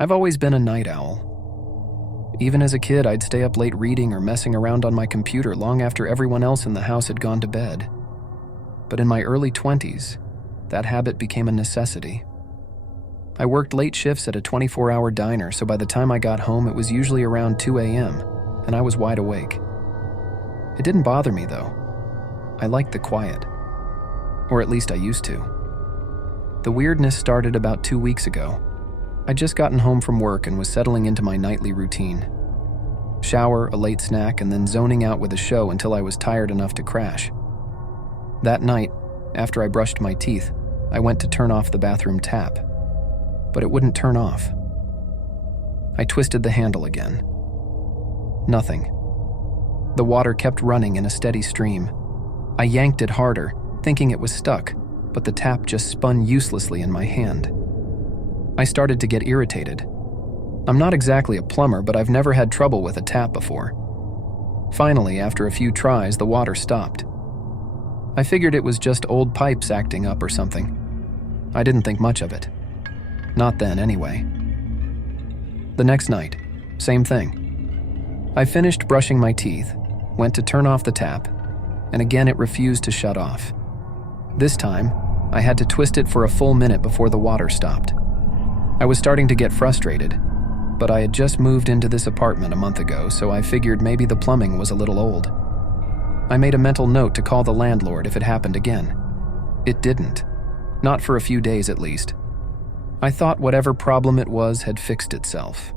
I've always been a night owl. Even as a kid, I'd stay up late reading or messing around on my computer long after everyone else in the house had gone to bed. But in my early 20s, that habit became a necessity. I worked late shifts at a 24-hour diner, so by the time I got home, it was usually around 2 a.m., and I was wide awake. It didn't bother me, though. I liked the quiet. Or at least I used to. The weirdness started about 2 weeks ago. I'd just gotten home from work and was settling into my nightly routine. Shower, a late snack, and then zoning out with a show until I was tired enough to crash. That night, after I brushed my teeth, I went to turn off the bathroom tap. But it wouldn't turn off. I twisted the handle again. Nothing. The water kept running in a steady stream. I yanked it harder, thinking it was stuck, but the tap just spun uselessly in my hand. I started to get irritated. I'm not exactly a plumber, but I've never had trouble with a tap before. Finally, after a few tries, the water stopped. I figured it was just old pipes acting up or something. I didn't think much of it. Not then, anyway. The next night, same thing. I finished brushing my teeth, went to turn off the tap, and again it refused to shut off. This time, I had to twist it for a full minute before the water stopped. I was starting to get frustrated, but I had just moved into this apartment a month ago, so I figured maybe the plumbing was a little old. I made a mental note to call the landlord if it happened again. It didn't. Not for a few days at least. I thought whatever problem it was had fixed itself.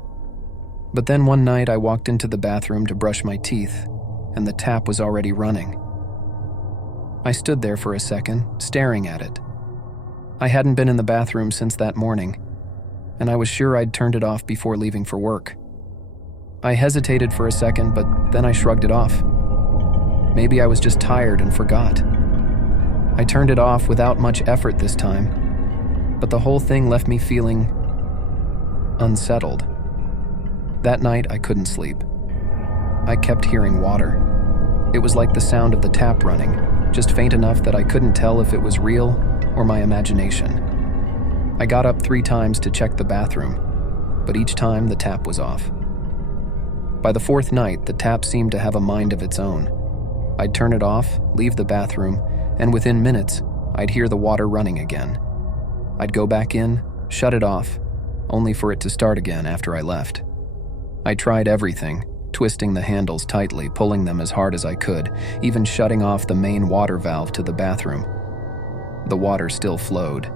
But then one night I walked into the bathroom to brush my teeth, and the tap was already running. I stood there for a second, staring at it. I hadn't been in the bathroom since that morning, and I was sure I'd turned it off before leaving for work. I hesitated for a second, but then I shrugged it off. Maybe I was just tired and forgot. I turned it off without much effort this time, but the whole thing left me feeling unsettled. That night, I couldn't sleep. I kept hearing water. It was like the sound of the tap running, just faint enough that I couldn't tell if it was real or my imagination. I got up 3 times to check the bathroom, but each time the tap was off. By the 4th night, the tap seemed to have a mind of its own. I'd turn it off, leave the bathroom, and within minutes, I'd hear the water running again. I'd go back in, shut it off, only for it to start again after I left. I tried everything, twisting the handles tightly, pulling them as hard as I could, even shutting off the main water valve to the bathroom. The water still flowed.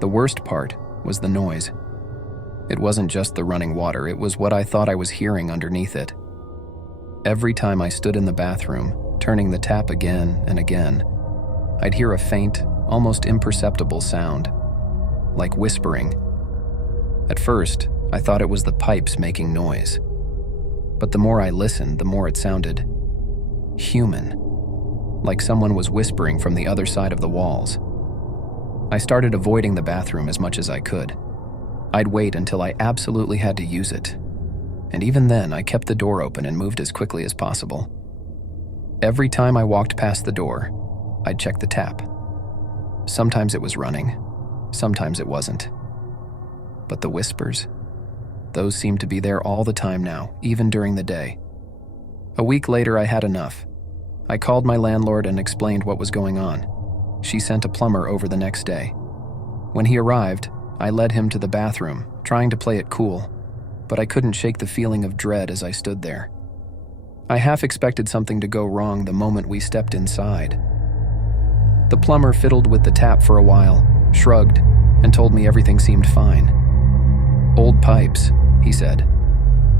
The worst part was the noise. It wasn't just the running water, it was what I thought I was hearing underneath it. Every time I stood in the bathroom, turning the tap again and again, I'd hear a faint, almost imperceptible sound, like whispering. At first, I thought it was the pipes making noise. But the more I listened, the more it sounded human, like someone was whispering from the other side of the walls. I started avoiding the bathroom as much as I could. I'd wait until I absolutely had to use it. And even then, I kept the door open and moved as quickly as possible. Every time I walked past the door, I'd check the tap. Sometimes it was running, sometimes it wasn't. But the whispers, those seemed to be there all the time now, even during the day. A week later, I had enough. I called my landlord and explained what was going on. She sent a plumber over the next day. When he arrived, I led him to the bathroom, trying to play it cool, but I couldn't shake the feeling of dread as I stood there. I half expected something to go wrong the moment we stepped inside. The plumber fiddled with the tap for a while, shrugged, and told me everything seemed fine. Old pipes, he said,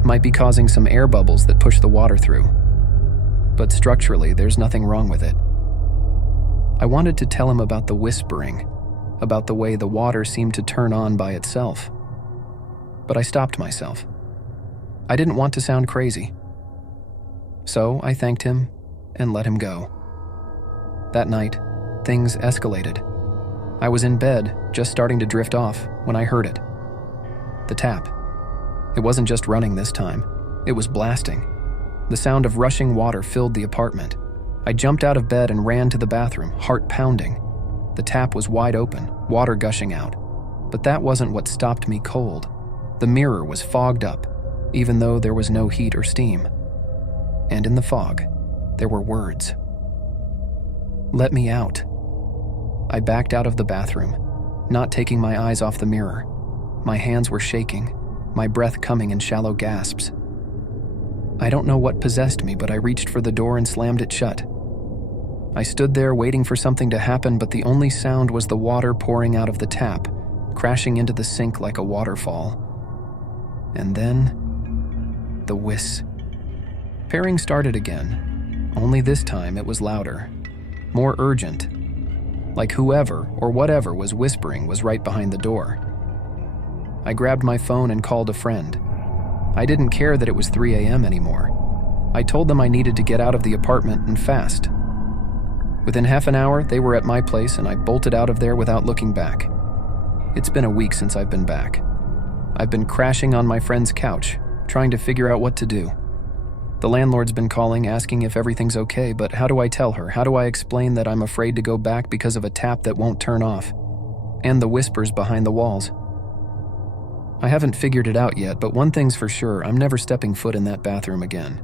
might be causing some air bubbles that push the water through. But structurally, there's nothing wrong with it. I wanted to tell him about the whispering, about the way the water seemed to turn on by itself. But I stopped myself. I didn't want to sound crazy. So I thanked him and let him go. That night, things escalated. I was in bed, just starting to drift off, when I heard it. The tap. It wasn't just running this time. It was blasting. The sound of rushing water filled the apartment. I jumped out of bed and ran to the bathroom, heart pounding. The tap was wide open, water gushing out. But that wasn't what stopped me cold. The mirror was fogged up, even though there was no heat or steam. And in the fog, there were words. "Let me out." I backed out of the bathroom, not taking my eyes off the mirror. My hands were shaking, my breath coming in shallow gasps. I don't know what possessed me, but I reached for the door and slammed it shut. I stood there waiting for something to happen, but the only sound was the water pouring out of the tap, crashing into the sink like a waterfall. And then, the whiz. Pairing started again, only this time it was louder, more urgent, like whoever or whatever was whispering was right behind the door. I grabbed my phone and called a friend. I didn't care that it was 3 a.m. anymore. I told them I needed to get out of the apartment and fast. Within half an hour, they were at my place and I bolted out of there without looking back. It's been a week since I've been back. I've been crashing on my friend's couch, trying to figure out what to do. The landlord's been calling, asking if everything's okay, but how do I tell her? How do I explain that I'm afraid to go back because of a tap that won't turn off? And the whispers behind the walls. I haven't figured it out yet, but one thing's for sure, I'm never stepping foot in that bathroom again.